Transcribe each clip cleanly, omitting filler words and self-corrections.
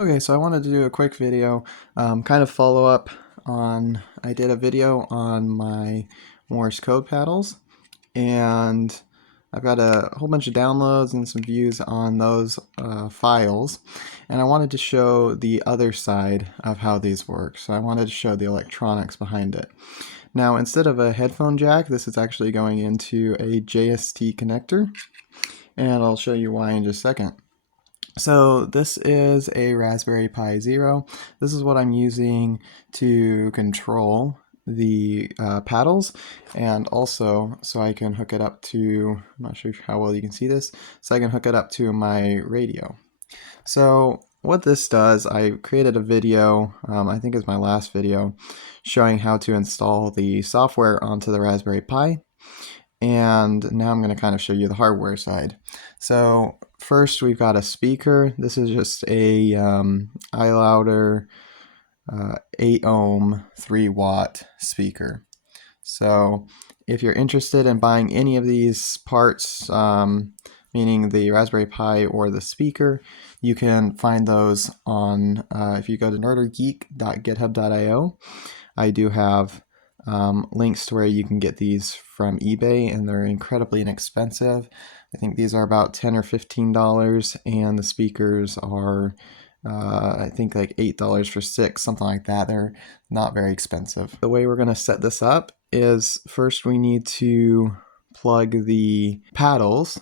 Okay, so I wanted to do a quick video, kind of follow up on, I did a video on my Morse code paddles, and I've got a whole bunch of downloads and some views on those files, and I wanted to show the other side of how these work. So I wanted to show the electronics behind it. Now, instead of a headphone jack, this is actually going into a JST connector, and I'll show you why in just a second. So this is a Raspberry Pi Zero. This is what I'm using to control the paddles, and also so I can hook it up to, I'm not sure how well you can see this, so I can hook it up to my radio. So what this does, I created a video, I think it's my last video, showing how to install the software onto the Raspberry Pi. And now I'm going to kind of show you the hardware side. So first we've got a speaker. This is just a iLouder 8 ohm 3 watt speaker. So if you're interested in buying any of these parts, meaning the Raspberry Pi or the speaker, you can find those on, if you go to nerdergeek.github.io, I do have links to where you can get these from eBay, and they're incredibly inexpensive. I think these are about $10 or $15, and the speakers are I think like $8 for 6, something like that. They're not very expensive. The way we're going to set this up is first we need to plug the paddles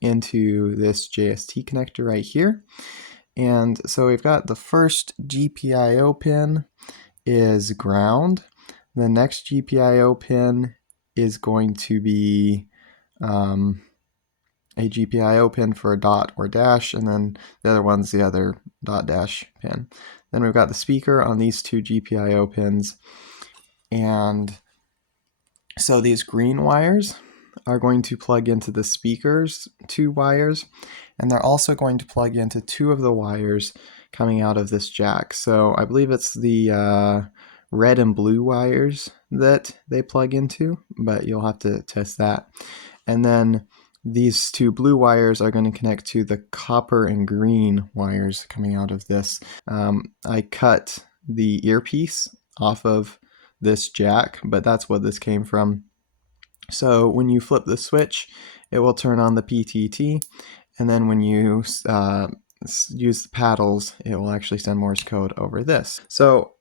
into this JST connector right here. And so we've got the first GPIO pin is ground. The next GPIO pin is going to be a GPIO pin for a dot or dash, and then the other one's the other dot dash pin. Then we've got the speaker on these two GPIO pins, and so these green wires are going to plug into the speaker's 2 wires, and they're also going to plug into 2 of the wires coming out of this jack. So I believe it's the red and blue wires that they plug into, but you'll have to test that. And then these 2 blue wires are going to connect to the copper and green wires coming out of this. I cut the earpiece off of this jack, but that's what this came from. So when you flip the switch, it will turn on the PTT, and then when you use the paddles, it will actually send Morse code over this. So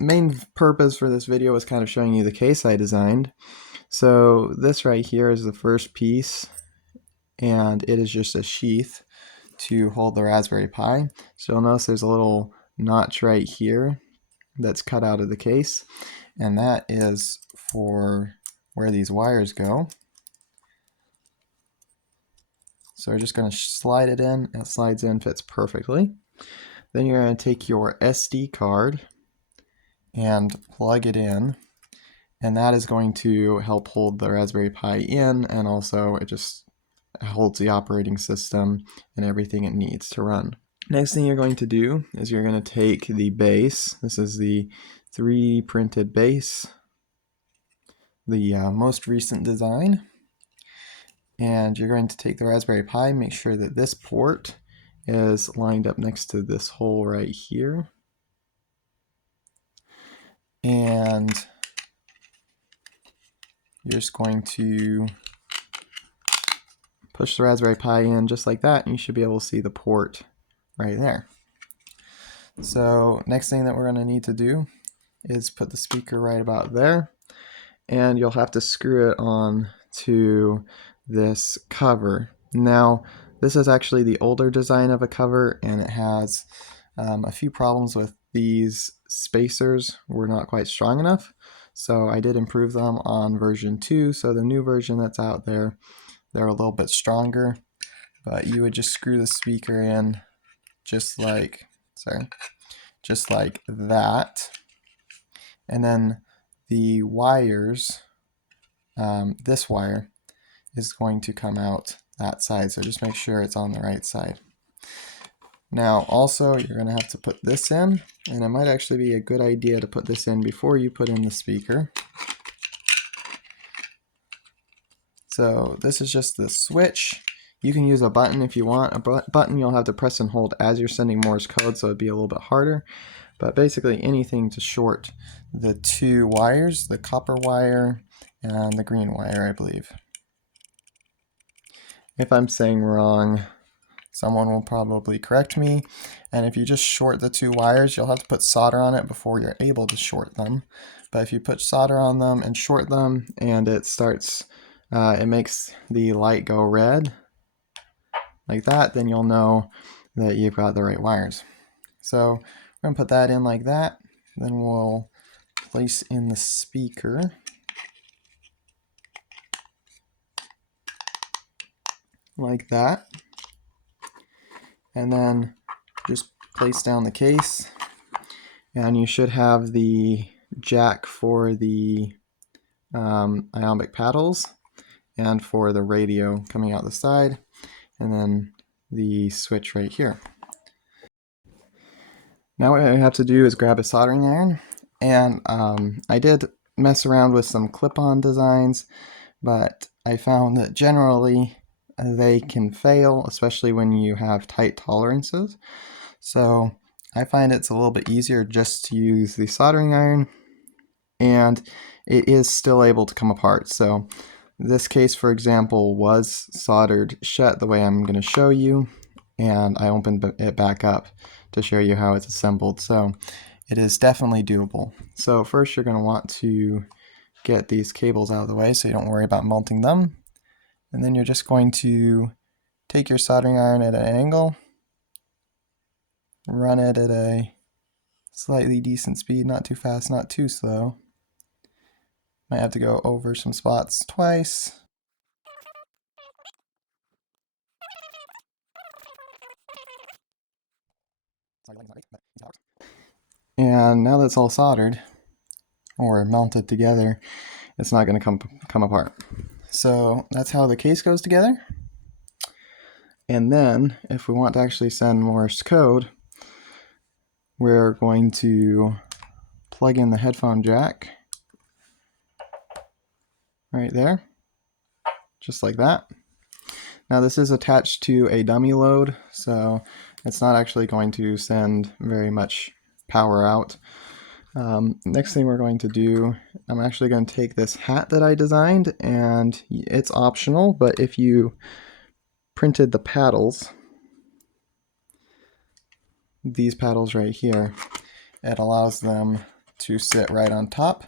main purpose for this video is kind of showing you the case I designed. So this right here is the first piece, and it is just a sheath to hold the Raspberry Pi. So you'll notice there's a little notch right here that's cut out of the case, and that is for where these wires go. So we're just going to slide it in. It slides in, fits perfectly. Then you're going to take your SD card and plug it in, and that is going to help hold the Raspberry Pi in, and also it just holds the operating system and everything it needs to run. Next thing you're going to do is you're going to take the base. This is the 3D printed base, the most recent design, and you're going to take the Raspberry Pi, make sure that this port is lined up next to this hole right here, and you're just going to push the Raspberry Pi in just like that, and you should be able to see the port right there. So next thing that we're going to need to do is put the speaker right about there, and you'll have to screw it on to this cover. Now this is actually the older design of a cover, and it has a few problems with these spacers were not quite strong enough, so I did improve them on version 2. So the new version that's out there, they're a little bit stronger, but you would just screw the speaker in just like, just like that, and then the wires, this wire is going to come out that side, so just make sure it's on the right side. Now also you're going to have to put this in, and it might actually be a good idea to put this in before you put in the speaker. So this is just the switch. You can use a button if you want. A button you'll have to press and hold as you're sending Morse code, so it'd be a little bit harder. But basically anything to short the two wires, the copper wire and the green wire, I believe. If I'm saying wrong, someone will probably correct me. And if you just short the two wires, you'll have to put solder on it before you're able to short them. But if you put solder on them and short them, and it starts, it makes the light go red like that, then you'll know that you've got the right wires. So we're going to put that in like that. Then we'll place in the speaker like that. And then just place down the case. And you should have the jack for the iambic paddles and for the radio coming out the side, and then the switch right here. Now what I have to do is grab a soldering iron, and I did mess around with some clip-on designs, but I found that generally they can fail, especially when you have tight tolerances. So I find it's a little bit easier just to use the soldering iron, and it is still able to come apart. So this case, for example, was soldered shut the way I'm going to show you, and I opened it back up to show you how it's assembled. So it is definitely doable. So first you're going to want to get these cables out of the way so you don't worry about melting them. And then you're just going to take your soldering iron at an angle, run it at a slightly decent speed, not too fast, not too slow. Might have to go over some spots twice. And now that's all soldered or melted together, it's not going to come apart. So that's how the case goes together. And then if we want to actually send Morse code, we're going to plug in the headphone jack right there, just like that. Now this is attached to a dummy load, so it's not actually going to send very much power out. Next thing we're going to do, I'm actually going to take this hat that I designed, and it's optional, but if you printed the paddles, these paddles right here, it allows them to sit right on top.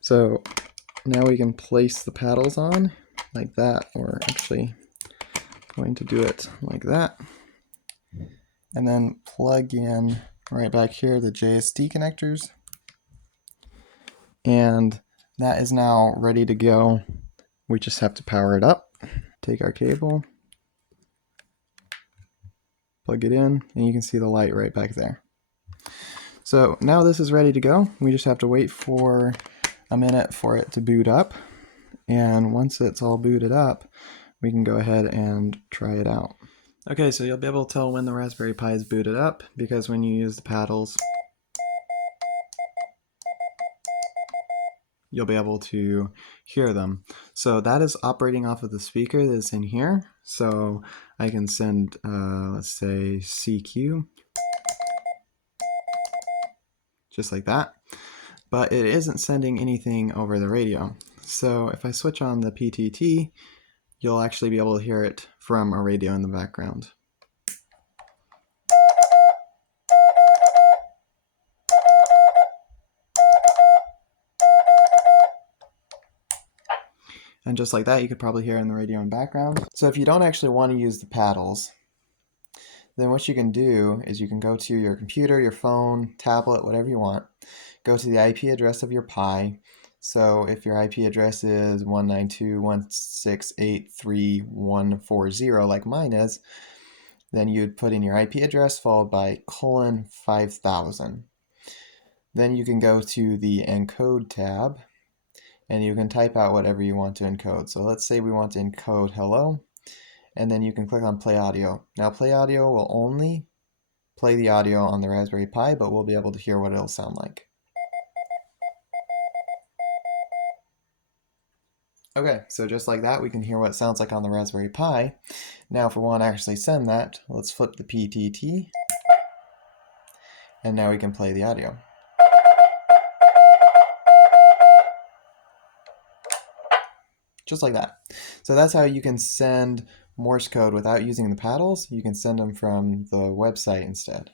So now we can place the paddles on like that, or actually going to do it like that, and then plug in right back here the JST connectors, and that is now ready to go. We just have to power it up. Take our cable, plug it in, and you can see the light right back there. So now this is ready to go. We just have to wait for a minute for it to boot up, and once it's all booted up, we can go ahead and try it out. Okay, so you'll be able to tell when the Raspberry Pi is booted up, because when you use the paddles, you'll be able to hear them. So that is operating off of the speaker that's in here. So I can send, let's say, CQ, just like that. But it isn't sending anything over the radio. So if I switch on the PTT, you'll actually be able to hear it from a radio in the background. And just like that, you could probably hear it in the radio in the background. So if you don't actually want to use the paddles, then what you can do is you can go to your computer, your phone, tablet, whatever you want, go to the IP address of your Pi. So if your IP address is 192.168.3.140 like mine is, then you'd put in your IP address followed by :5000. Then you can go to the encode tab, and you can type out whatever you want to encode. So let's say we want to encode hello, and then you can click on play audio. Now play audio will only play the audio on the Raspberry Pi, but we'll be able to hear what it'll sound like. Okay, so just like that, we can hear what it sounds like on the Raspberry Pi. Now, if we want to actually send that, let's flip the PTT, and now we can play the audio. Just like that. So that's how you can send Morse code without using the paddles. You can send them from the website instead.